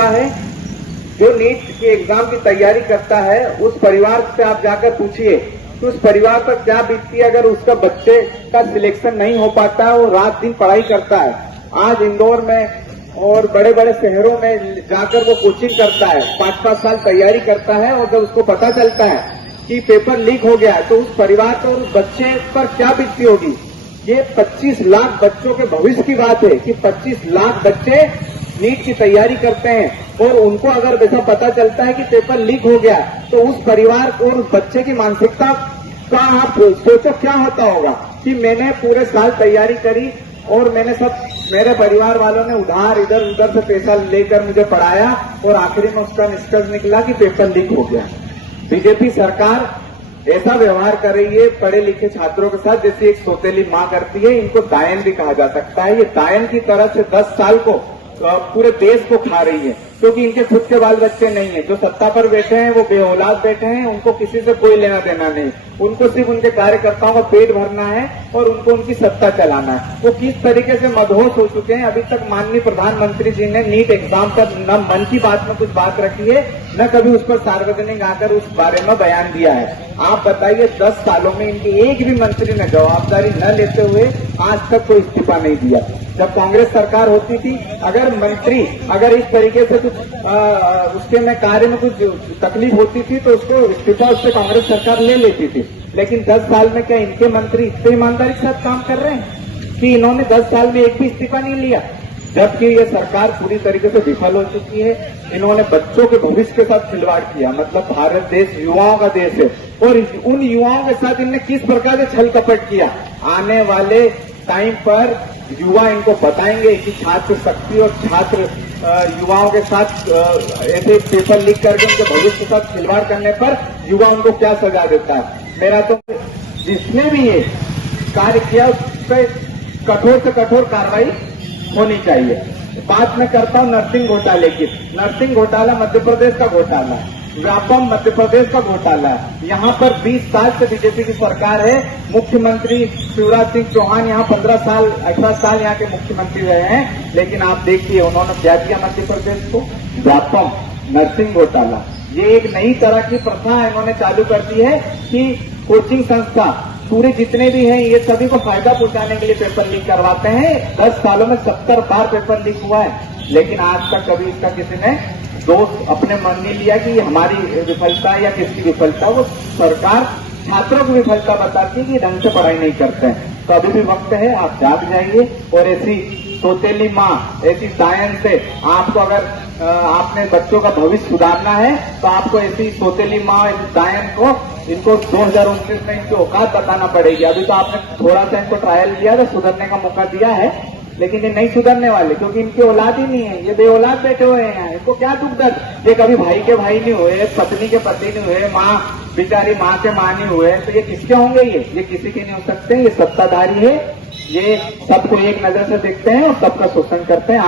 चुका है। जो नीट के एग्जाम की तैयारी करता है उस परिवार से आप जाकर पूछिए कि उस परिवार पर क्या बीतती है अगर उसका बच्चे का सिलेक्शन नहीं हो पाता है। वो रात दिन पढ़ाई करता है। आज इंदौर में और बड़े बड़े शहरों में जाकर वो कोचिंग करता है, 5-5 साल तैयारी करता है, और जब उसको पता चलता है कि पेपर लीक हो गया है तो उस परिवार पर, उस बच्चे पर क्या बीतती होगी। ये 25 लाख बच्चों के भविष्य की बात है कि 25 लाख बच्चे नीट की तैयारी करते हैं और उनको अगर ऐसा पता चलता है कि पेपर लीक हो गया तो उस परिवार और उस बच्चे की मानसिकता का आप सोचो क्या होता होगा कि मैंने पूरे साल तैयारी करी और मेरे परिवार वालों ने उधार इधर उधर से पैसा लेकर मुझे पढ़ाया और आखिरी में उसका निष्कर्ष निकला कि पेपर लीक हो गया। बीजेपी सरकार ऐसा व्यवहार कर रही है पढ़े लिखे छात्रों के साथ जैसे एक सौतेली मां करती है। इनको दायन भी कहा जा सकता है। ये दायन की तरह से 10 साल को पूरे देश को खा रही है, क्योंकि इनके खुद के बाल बच्चे नहीं है। जो सत्ता पर बैठे हैं वो बेऔलाद बैठे हैं, उनको किसी से कोई लेना देना नहीं। उनको सिर्फ उनके कार्यकर्ताओं का पेट भरना है और उनको उनकी सत्ता चलाना है। वो किस तरीके से मदहोश हो चुके हैं। अभी तक माननीय प्रधानमंत्री जी ने नीट एग्जाम पर न मन की बात में कुछ बात रखी है, न कभी उस पर सार्वजनिक आकर उस बारे में बयान दिया है। आप बताइए 10 सालों में इनके एक भी मंत्री ने जवाबदारी न लेते हुए आज तक कोई इस्तीफा नहीं दिया। जब कांग्रेस सरकार होती थी, अगर मंत्री अगर इस तरीके से कुछ उसके में कार्य में कुछ तकलीफ होती थी तो उसको इस्तीफा उससे कांग्रेस सरकार ले लेती थी। लेकिन 10 साल में क्या इनके मंत्री इतने ईमानदारी के साथ काम कर रहे हैं कि इन्होंने 10 साल में एक भी इस्तीफा नहीं लिया, जबकि ये सरकार पूरी तरीके से विफल हो चुकी है। इन्होंने बच्चों के भविष्य के साथ खिलवाड़ किया। मतलब भारत देश युवाओं का देश है और उन युवाओं के साथ इनने किस प्रकार से छल कपट किया। आने वाले टाइम पर युवा इनको बताएंगे कि छात्र शक्ति और छात्र युवाओं के साथ ऐसे पेपर लीक करके उनके भविष्य के साथ खिलवाड़ करने पर युवा उनको क्या सजा देता है। मेरा तो जिसने भी ये कार्य किया उस पर कठोर से कठोर कार्रवाई होनी चाहिए। बात मैं करता हूं नर्सिंग घोटाले की। नर्सिंग घोटाला मध्य प्रदेश का घोटाला है, व्यापम मध्य प्रदेश का घोटाला है। यहाँ पर 20 साल से बीजेपी की सरकार है। मुख्यमंत्री शिवराज सिंह चौहान यहाँ 15 साल 18 साल यहाँ के मुख्यमंत्री रहे हैं, लेकिन आप देखिए उन्होंने क्या किया मध्य प्रदेश को। व्यापम नर्सिंग घोटाला, ये एक नई तरह की प्रथा इन्होंने चालू कर दी है कि कोचिंग संस्था पूरे जितने भी हैं ये सभी को फायदा पहुंचाने के लिए पेपर लीक करवाते हैं। 10 सालों में 70 बार पेपर लीक हुआ है, लेकिन आज तक कभी इसका किसी ने दोष अपने मन नहीं लिया कि हमारी विफलता या किसकी विफलता। वो सरकार छात्रों की विफलता बताती है कि ढंग से पढ़ाई नहीं करते हैं। तो अभी भी वक्त है, आप जाग जाइए और ऐसी सौतेली माँ, ऐसी दायन से आपको अगर आपने बच्चों का भविष्य सुधारना है तो आपको ऐसी सौतेली माँ, ऐसी दायन को इनको 2029 में इनकी औकात बताना पड़ेगी। अभी तो आपने थोड़ा सा इनको ट्रायल दिया था, सुधरने का मौका दिया है, लेकिन ये नहीं सुधरने वाले क्योंकि इनकी औलाद ही नहीं है। ये बेऔलाद बैठे हुए हैं, इनको क्या दुख दर्द। ये कभी भाई के भाई नहीं हुए, पत्नी के पति नहीं हुए, माँ बेचारी माँ के माँ नहीं हुए, तो ये किसके होंगे। ये किसी के नहीं हो सकते। ये सत्ताधारी है, ये सबको एक नजर से देखते हैं और सबका शोषण करते हैं।